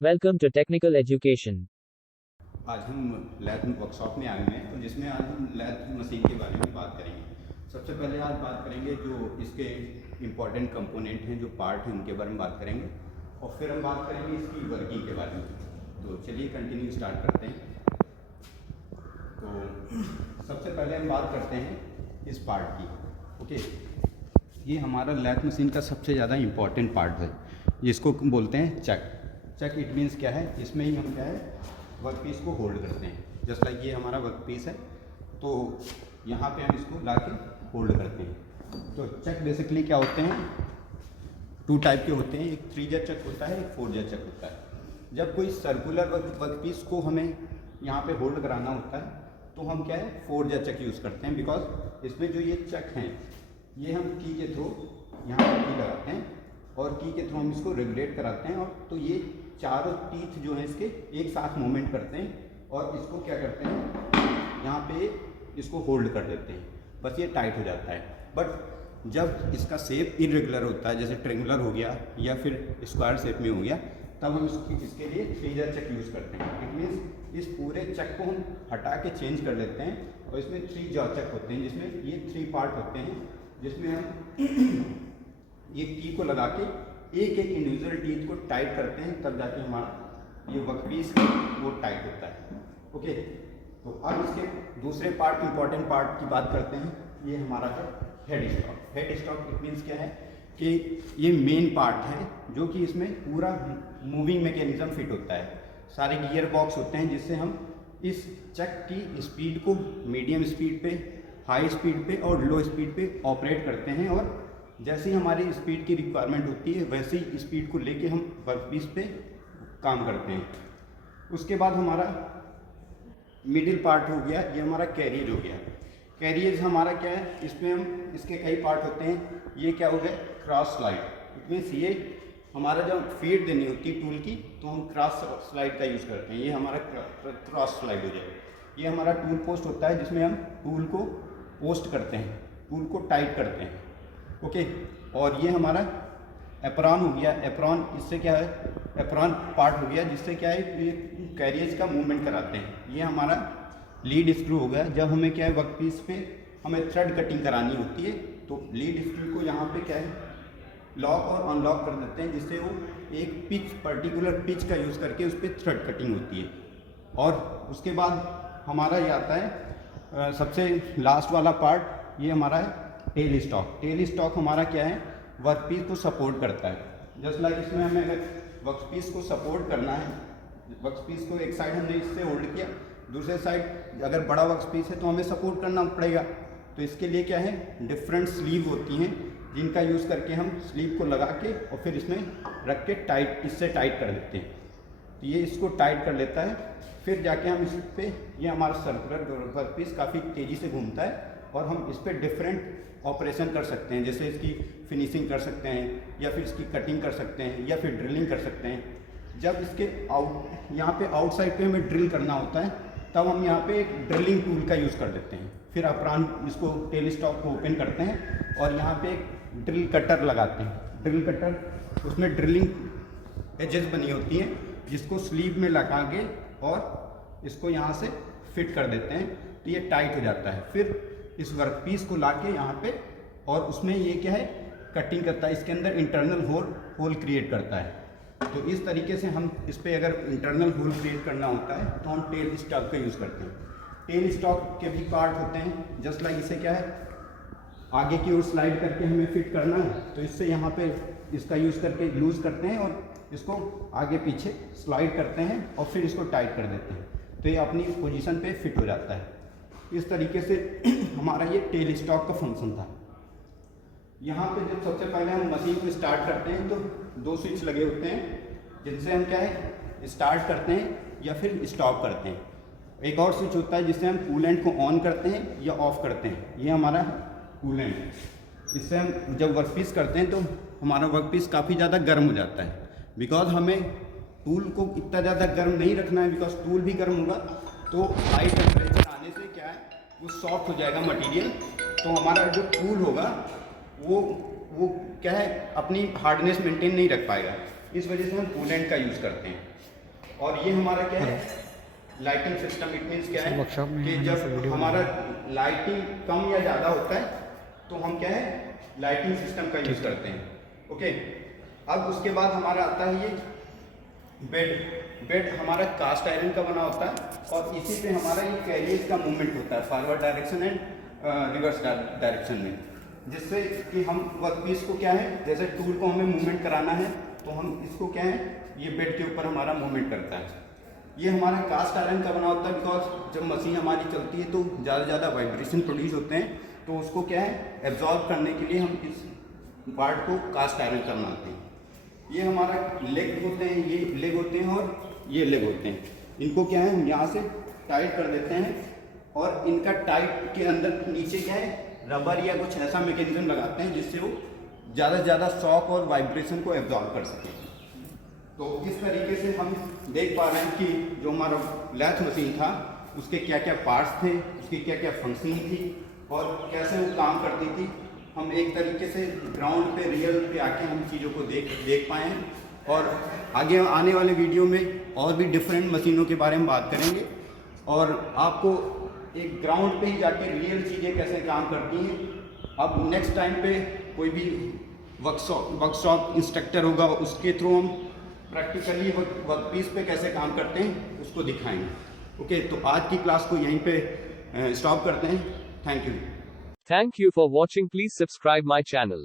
Welcome to Technical Education. आज हम लैथ workshop में आए हुए हैं, तो जिसमें आज हम लैथ मशीन के बारे में बात करेंगे। सबसे पहले आज बात करेंगे जो इसके इम्पॉर्टेंट कंपोनेंट हैं, जो पार्ट हैं, उनके बारे में बात करेंगे और फिर हम बात करेंगे इसकी वर्किंग के बारे में। तो चलिए कंटिन्यू स्टार्ट करते हैं। तो सबसे पहले हम बात करते हैं इस पार्ट की। ओके, ये हमारा लैथ मशीन का सबसे ज़्यादा इम्पॉर्टेंट पार्ट है, जिसको बोलते हैं चक। चक इट मीन्स क्या है, इसमें ही हम क्या है वर्क पीस को होल्ड करते हैं। जस्ट लाइक ये हमारा वर्क पीस है, तो यहाँ पे हम इसको ला के होल्ड करते हैं। तो चक बेसिकली क्या होते हैं, टू टाइप के होते हैं, एक 3 चक होता है, एक 4 चक होता है। जब कोई सर्कुलर वर्क पीस को हमें यहाँ पे होल्ड कराना होता है तो हम क्या है 4 चक यूज़ करते हैं, बिकॉज इसमें जो ये चक हैं ये हम की के थ्रू यहाँ पर की लगाते हैं और की के थ्रू हम इसको रेगुलेट कराते हैं। और तो ये चारों टीथ जो हैं इसके एक साथ मूवमेंट करते हैं और इसको क्या करते हैं यहाँ पे इसको होल्ड कर देते हैं, बस ये टाइट हो जाता है। बट जब इसका शेप इरेगुलर होता है, जैसे ट्रेंगुलर हो गया या फिर स्क्वायर शेप में हो गया, तब हम इसके लिए 3 चक यूज़ करते हैं। इट मीन्स इस पूरे चक को हम हटा के चेंज कर लेते हैं और इसमें 3 चक होते हैं, जिसमें ये 3 पार्ट होते हैं, जिसमें हम ये की को लगा के एक एक इंडिविजुअल टीथ को टाइट करते हैं, तब जाके हमारा ये वर्क पीस वो टाइट होता है। ओके, तो अब इसके दूसरे पार्ट, इंपॉर्टेंट पार्ट की बात करते हैं। ये हमारा है head stock. Head stock it means क्या है कि ये मेन पार्ट है जो कि इसमें पूरा मूविंग मैकेनिज्म फिट होता है। सारे गियर बॉक्स होते हैं जिससे हम इस चक की स्पीड को मीडियम स्पीड पे, हाई स्पीड पे और लो स्पीड पे ऑपरेट करते हैं, और जैसे ही हमारी स्पीड की रिक्वायरमेंट होती है वैसे ही स्पीड को लेके हम वर्कपीस पे काम करते हैं। उसके बाद हमारा मिडिल पार्ट हो गया, ये हमारा कैरियर हो गया। कैरियर हमारा क्या है, इसमें हम इसके कई पार्ट होते हैं। ये क्या हो गया क्रॉस स्लाइड। इट मीन्स ये हमारा जब फीड देनी होती है टूल की तो हम क्रॉस स्लाइड का यूज़ करते हैं। ये हमारा क्रॉस स्लाइड हो जाएगा। ये हमारा टूल पोस्ट होता है, जिसमें हम टूल को पोस्ट करते हैं, टूल को टाइट करते हैं। ओके, और ये हमारा एप्रॉन हो गया। एप्रॉन इससे क्या है, एप्रॉन पार्ट हो गया जिससे क्या है ये कैरियर्स का मूवमेंट कराते हैं। ये हमारा लीड स्क्रू हो गया। जब हमें क्या है वर्क पीस पे हमें थ्रेड कटिंग करानी होती है तो लीड स्क्रू को यहाँ पे क्या है लॉक और अनलॉक कर देते हैं, जिससे वो एक पिच, पर्टिकुलर पिच का यूज़ करके उस पर थ्रेड कटिंग होती है। और उसके बाद हमारा ये आता है सबसे लास्ट वाला पार्ट, ये हमारा है टेल स्टॉक। टेल स्टॉक हमारा क्या है वर्कपीस को सपोर्ट करता है। जस्ट लाइक इसमें हमें अगर वर्कपीस को सपोर्ट करना है, वर्कपीस को एक साइड हमने इससे होल्ड किया, दूसरे साइड अगर बड़ा वर्कपीस है तो हमें सपोर्ट करना पड़ेगा। तो इसके लिए क्या है डिफरेंट स्लीव होती हैं, जिनका यूज़ करके हम स्लीव को लगा के और फिर इसमें रख के टाइट, इससे टाइट कर देते हैं। तो ये इसको टाइट कर लेता है, फिर जाके हम इस पर, ये हमारा सर्कुलर वर्कपीस काफ़ी तेज़ी से घूमता है और हम इस पर डिफरेंट ऑपरेशन कर सकते हैं, जैसे इसकी फिनिशिंग कर सकते हैं या फिर इसकी कटिंग कर सकते हैं या फिर ड्रिलिंग कर सकते हैं। जब इसके यहाँ पे आउटसाइड पे हमें ड्रिल करना होता है तब हम यहाँ पे एक ड्रिलिंग टूल का यूज़ कर देते हैं। फिर अपरान इसको टेल स्टॉक को ओपन करते हैं और यहाँ पे एक ड्रिल कटर लगाते हैं। ड्रिल कटर, उसमें ड्रिलिंग एजेस बनी होती हैं जिसको स्लीव में लगा के और इसको यहाँ से फिट कर देते हैं, तो ये टाइट हो जाता है। फिर इस वर्कपीस को लाके यहाँ पे, और उसमें ये क्या है कटिंग करता है, इसके अंदर इंटरनल होल क्रिएट करता है। तो इस तरीके से हम इस पर अगर इंटरनल होल क्रिएट करना होता है तो हम टेल स्टॉक का यूज़ करते हैं। टेल स्टॉक के भी पार्ट होते हैं, जस्ट लाइक इसे क्या है आगे की ओर स्लाइड करके हमें फिट करना है, तो इससे यहाँ पे इसका यूज़ करके लूज़ करते हैं और इसको आगे पीछे स्लाइड करते हैं और फिर इसको टाइट कर देते हैं, तो ये अपनी पोजीशन पे फिट हो जाता है। इस तरीके से हमारा ये टेल स्टॉक का फंक्शन था। यहाँ पे जब सबसे पहले हम मशीन को स्टार्ट करते हैं तो 2 स्विच लगे होते हैं, जिनसे हम क्या है स्टार्ट करते हैं या फिर स्टॉप करते हैं। एक और स्विच होता है जिससे हम कूलेंट को ऑन करते हैं या ऑफ करते हैं। ये हमारा कूलेंट, इससे हम जब वर्कपीस करते हैं तो हमारा वर्कपीस काफ़ी ज़्यादा गर्म हो जाता है, बिकॉज हमें टूल को इतना ज़्यादा गर्म नहीं रखना है, बिकॉज टूल भी गर्म होगा तो हाई टेम्परेचर आने से क्या है वो सॉफ्ट हो जाएगा मटेरियल, तो हमारा जो टूल होगा वो क्या है अपनी हार्डनेस मेंटेन नहीं रख पाएगा। इस वजह से हम कूलेंट का यूज़ करते हैं। और ये हमारा क्या है, लाइटिंग सिस्टम। इट मीन्स क्या है वर्कशॉप में कि जब हमारा लाइटिंग कम या ज़्यादा होता है तो हम क्या है, लाइटिंग सिस्टम का यूज़ करते हैं। ओके, अब उसके बाद हमारा आता है ये बेड। बेड हमारा कास्ट आयरन का बना होता है और इसी पे हमारा ये कैरियर्स का मूवमेंट होता है forward direction and reverse direction में, जिससे कि हम वर्कपीस को क्या है, जैसे टूल को हमें मूवमेंट कराना है तो हम इसको क्या है, ये बेड के ऊपर हमारा मूवमेंट करता है। ये हमारा कास्ट आयरन का बना होता है, बिकॉज जब मशीन हमारी चलती है तो ज़्यादा से ज़्यादा वाइब्रेशन प्रोड्यूस होते हैं, तो उसको क्या है, एब्जॉर्ब करने के लिए हम इस पार्ट को कास्ट आयरन का बनाते हैं। ये हमारा लेग होते हैं, ये लेग होते हैं और ये लेग होते हैं। इनको क्या है, हम यहाँ से टाइट कर देते हैं और इनका टाइट के अंदर नीचे क्या है, रबर या कुछ ऐसा मैकेनिज्म लगाते हैं जिससे वो ज़्यादा से ज़्यादा शॉक और वाइब्रेशन को एब्जॉर्ब कर सकें। तो इस तरीके से हम देख पा रहे हैं कि जो हमारा लैथ मशीन था उसके क्या क्या पार्ट्स थे, उसकी क्या क्या फंक्शनिंग थी और कैसे वो काम करती थी। हम एक तरीके से ग्राउंड पे, रियल पे आके हम चीज़ों को देख पाए हैं और आगे आने वाले वीडियो में और भी डिफरेंट मशीनों के बारे में बात करेंगे और आपको एक ग्राउंड पे ही जाके रियल चीज़ें कैसे काम करती हैं। अब नेक्स्ट टाइम पे कोई भी वर्कशॉप इंस्ट्रक्टर होगा, उसके थ्रू हम प्रैक्टिकली वर्कपीस पे कैसे काम करते हैं उसको दिखाएंगे। ओके, तो आज की क्लास को यहीं पे स्टॉप करते हैं। Thank you. Thank you for watching. Please subscribe my channel.